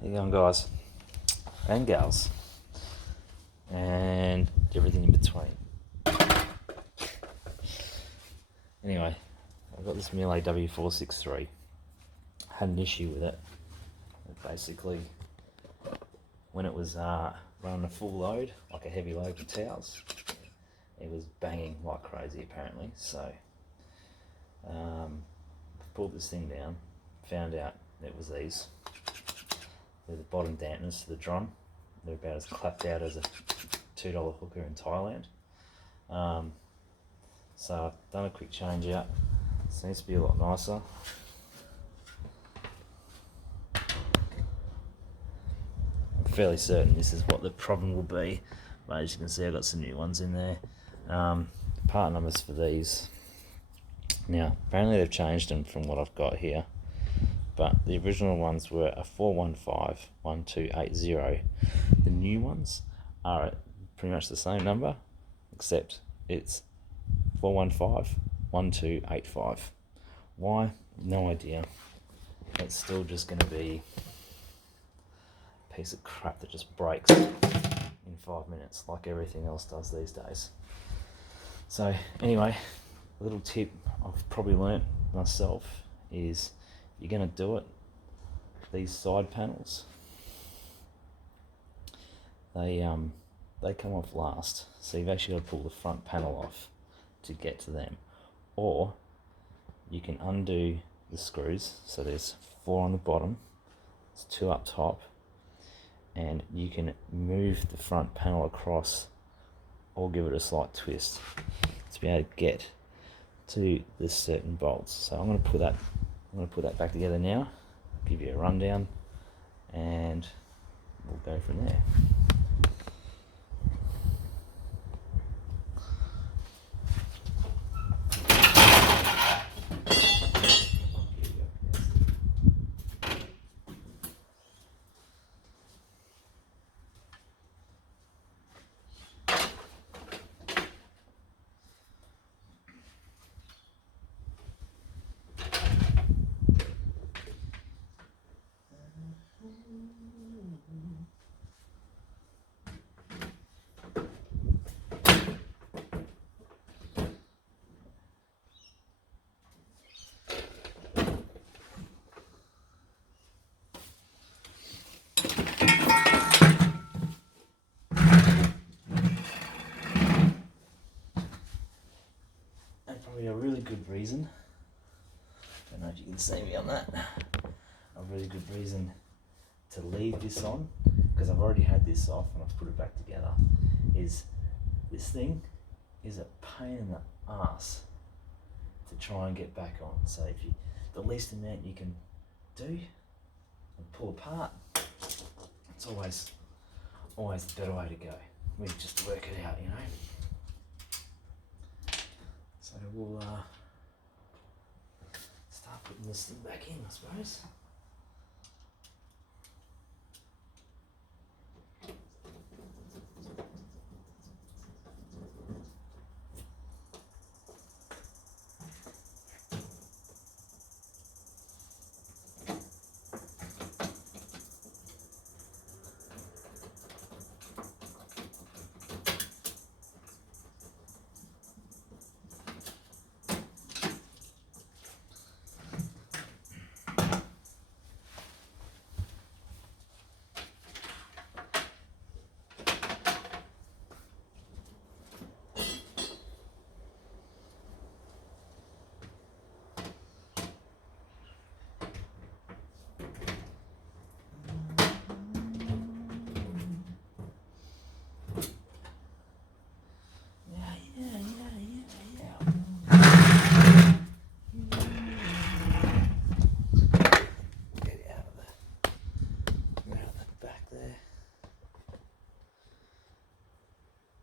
How you going, guys and gals, and everything in between? Anyway, I've got this Miele w463. Had an issue with it. Basically, when it was running a full load, like a heavy load of towels, it was banging like crazy apparently. So pulled this thing down, found out it was these. They're the bottom dampeners to the drum. They're about as clapped out as a $2 hooker in Thailand. So I've done a quick change out. This needs to be a lot nicer. I'm fairly certain this is what the problem will be, but as you can see I've got some new ones in there. Part numbers for these. Now apparently they've changed them from what I've got here, but the original ones were a 4151280. The new ones are pretty much the same number, except it's 4151285. Why? No idea. It's still just going to be a piece of crap that just breaks in 5 minutes, like everything else does these days. So anyway, a little tip I've probably learnt myself is, if you're going to do it, these side panels, they come off last, so you've actually got to pull the front panel off to get to them, or you can undo the screws. So there's 4 on the bottom, there's 2 up top, and you can move the front panel across or give it a slight twist to be able to get to this certain bolts. So I'm going to put that back together now, give you a rundown, and we'll go from there. Probably a really good reason, don't know if you can see me on that, a really good reason to leave this on, because I've already had this off and I've put it back together, is this thing is a pain in the ass to try and get back on. So if you, the least amount you can do and pull apart, it's always the better way to go. We just work it out, you know. So we'll start putting this thing back in, I suppose.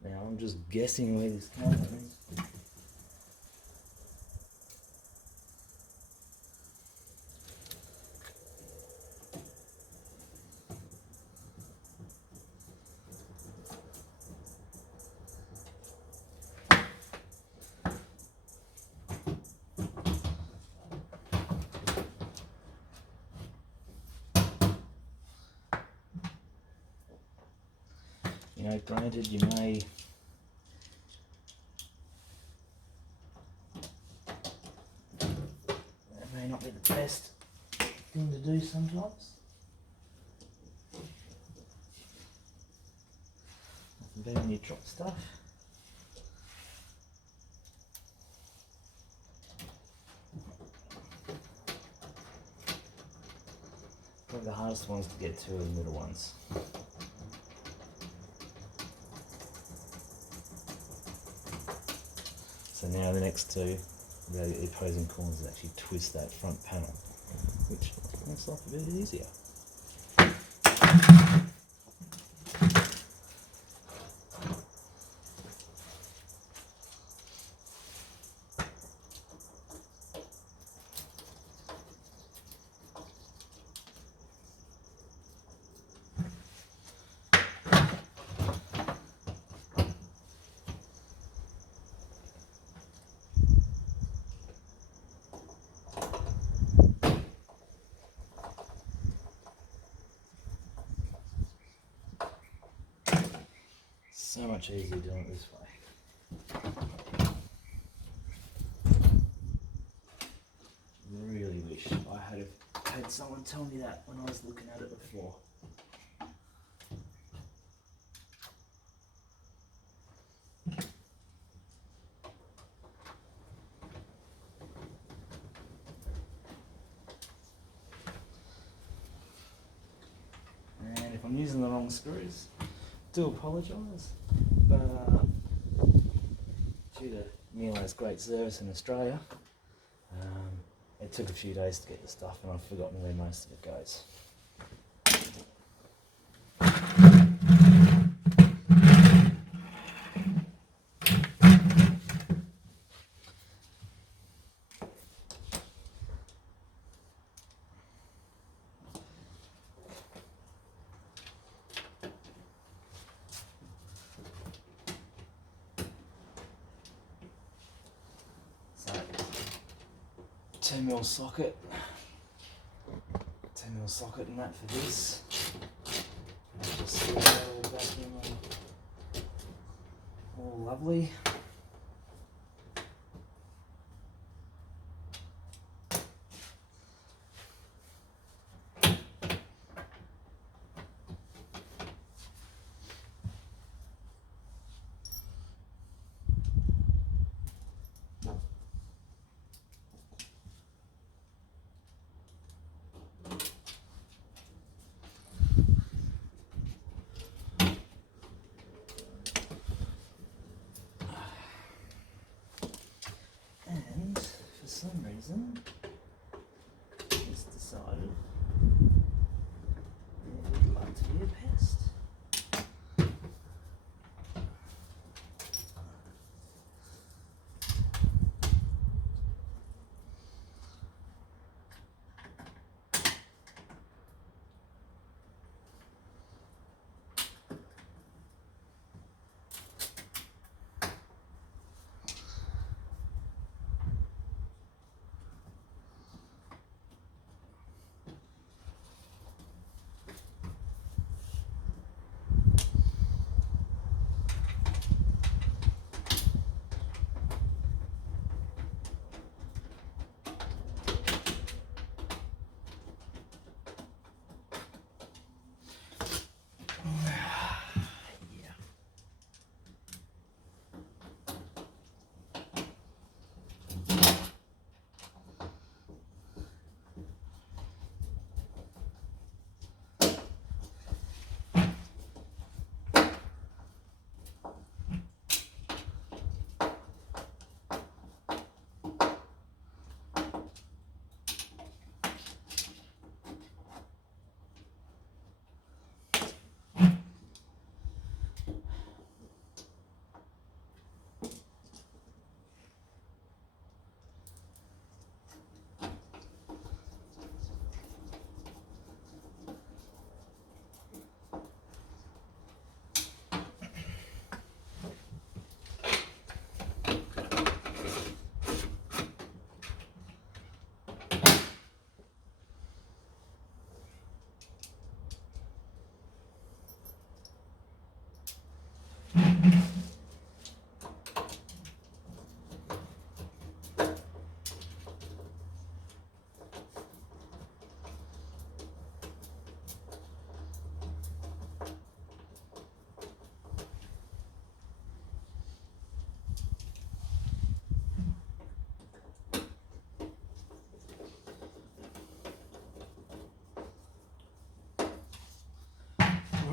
Now I'm just guessing where this camera is. know, granted, you may that may not be the best thing to do sometimes. Nothing better when you drop stuff. Probably the hardest ones to get to are the middle ones. So now the next two, the opposing corners is actually twist that front panel, which makes life a bit easier. So much easier doing it this way. Really wish I had someone tell me that when I was looking at it before. And if I'm using the wrong screws, do apologise, but due to Miele's great service in Australia, it took a few days to get the stuff and I've forgotten where most of it goes. So, 10mm socket. 10mm socket and that for this. Just see that all back in all lovely.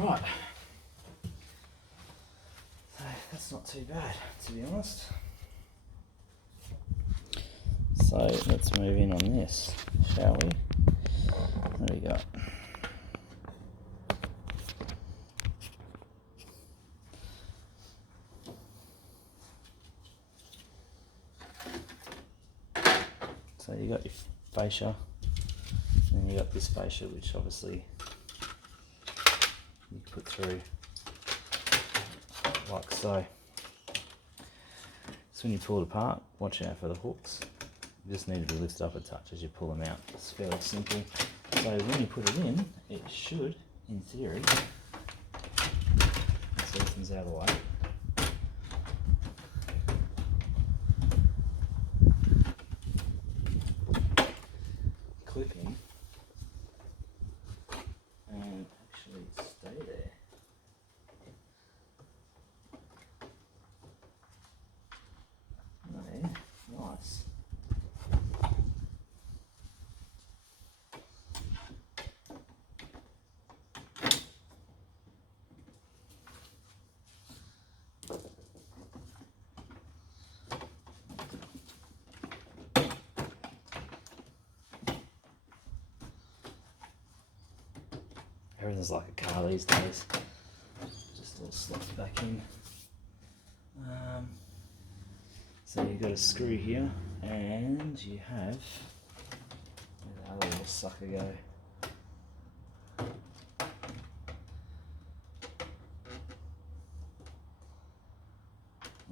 Right. So that's not too bad, to be honest. So let's move in on this, shall we? There we go. So you got your fascia, and then you got this fascia, which obviously you put through like so. So when you pull it apart, watch out for the hooks. You just need to be lifted up a touch as you pull them out. It's fairly simple. So when you put it in, it should, in theory, so everything's out of the way. Clip in and actually stay there. There, nice. Everything's like a car these days. Just a little slots back in. So you've got a screw here, and you have, where'd the other little sucker go?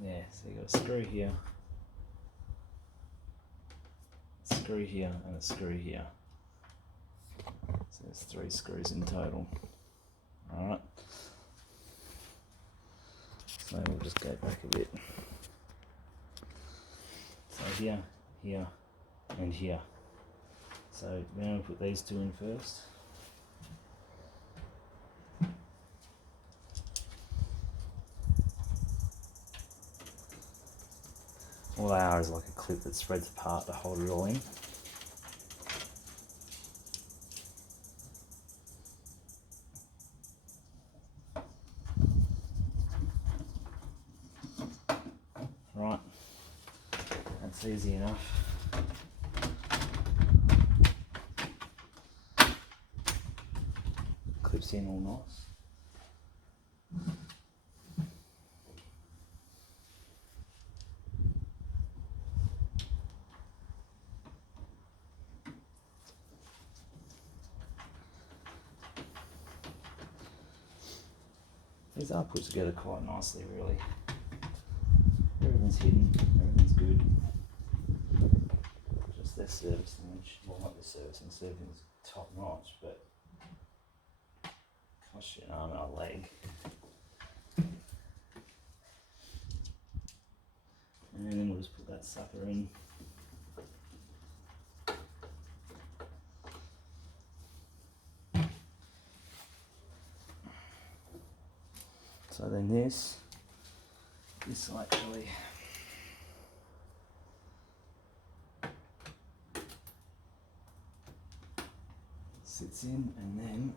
Yeah, so you've got a screw here, and a screw here. So there's 3 screws in total. Alright. So we'll just go back a bit. So here, here, and here. So we're going to put these 2 in first. All they are is like a clip that spreads apart to hold it all in. Right, that's easy enough. Clips in all nice. These are put together quite nicely, really. Everything's hidden, everything's good. Just their servicing, which, well, not their servicing's top notch, but costs you an arm and a leg. And then we'll just put that sucker in. So then this actually sits in, and then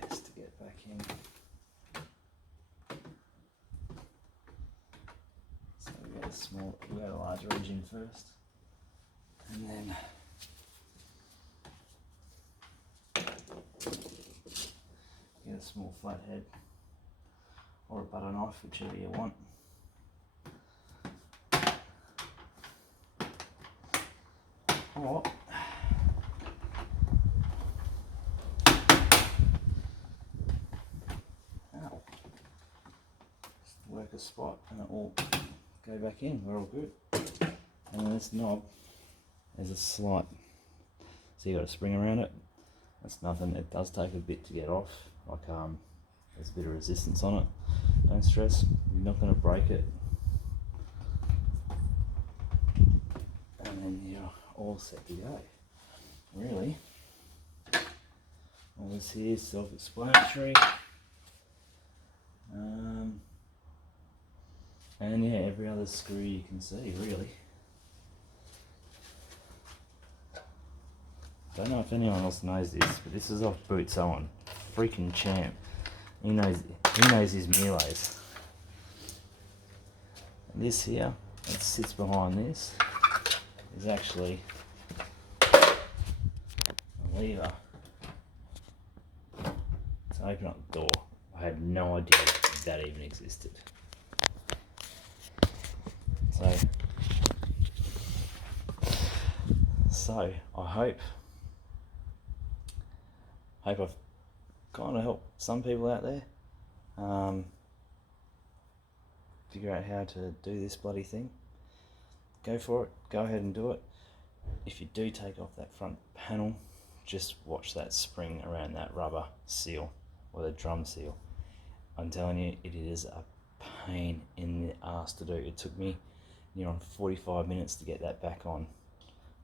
pest to get back in. So we got a larger engine first, and then get a small flathead or a butter knife, whichever you want. Or just work a spot and it will go back in. We're all good. And then this knob, there's a slight, so you got a spring around it. That's nothing. It does take a bit to get off. Like there's a bit of resistance on it. Don't stress. You're not going to break it. And then you're all set to go. Really. All this here is self-explanatory. And yeah, every other screw you can see, really. Don't know if anyone else knows this, but this is off Boots Owen. Freaking champ. He knows his Miele's. And this here, that sits behind this, is actually a lever to open up the door. I had no idea that even existed. So I hope I've kind of helped some people out there figure out how to do this bloody thing. Go for it, go ahead and do it. If you do take off that front panel, just watch that spring around that rubber seal or the drum seal. I'm telling you, it is a pain in the ass to do. It took me near on 45 minutes to get that back on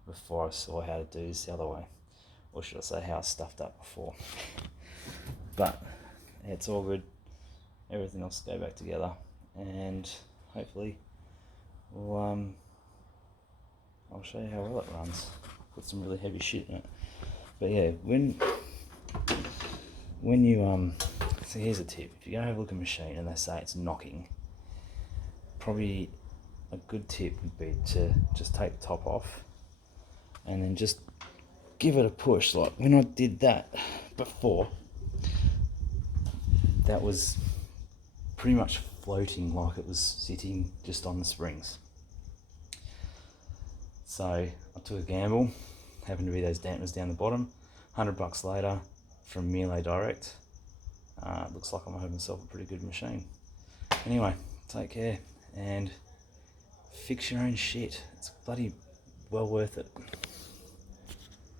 before I saw how to do this the other way, or should I say how I stuffed up before. But it's all good. Everything else will go back together, and hopefully I'll show you how well it runs. Put some really heavy shit in it. But yeah, when you so here's a tip. If you go have a look at a machine and they say it's knocking, probably a good tip would be to just take the top off and then just give it a push. Like when I did that before, that was pretty much floating like it was sitting just on the springs. So I took a gamble, happened to be those dampners down the bottom. $100 later from Miele Direct. Looks like I'm having myself a pretty good machine. Anyway, take care and fix your own shit. It's bloody well worth it.